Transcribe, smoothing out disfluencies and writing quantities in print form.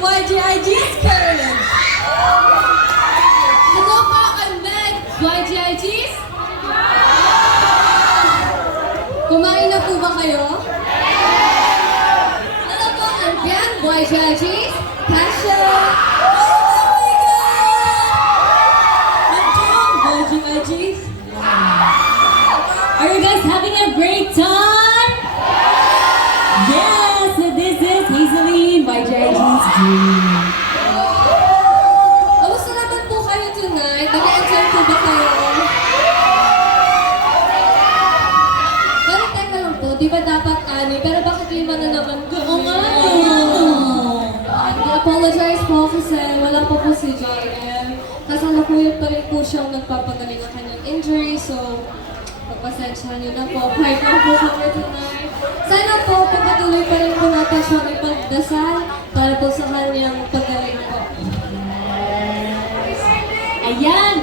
YGIG's courage! Hello po, I'm Meg. YGIGs? Kumain na po ba kayo? Hello po, I'm Bian. YGIGs? Passion! Oh my God! I'm John, YGIG's. Are you guys having a great time? Yes, this is Hazeline, YGIG's dream. Kamusta naman po kayo tonight? Nag-enjoy po ba kayo? Pero teka lang po, di ba dapat ani? Pero bakit 5 na naman po? Oo nga. I apologize po kasi wala pa po si JM. Kasalukuyan pa rin po siyang nagpapagaling ng kanyang injury, so pagpasensya niyo na po. Fight lang po kami tonight. Sana po pagpatuloy pa rin po natin siyang ipagdasal para po sa kanyang pagaling po. Ayan,